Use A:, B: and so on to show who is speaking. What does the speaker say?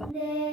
A: There.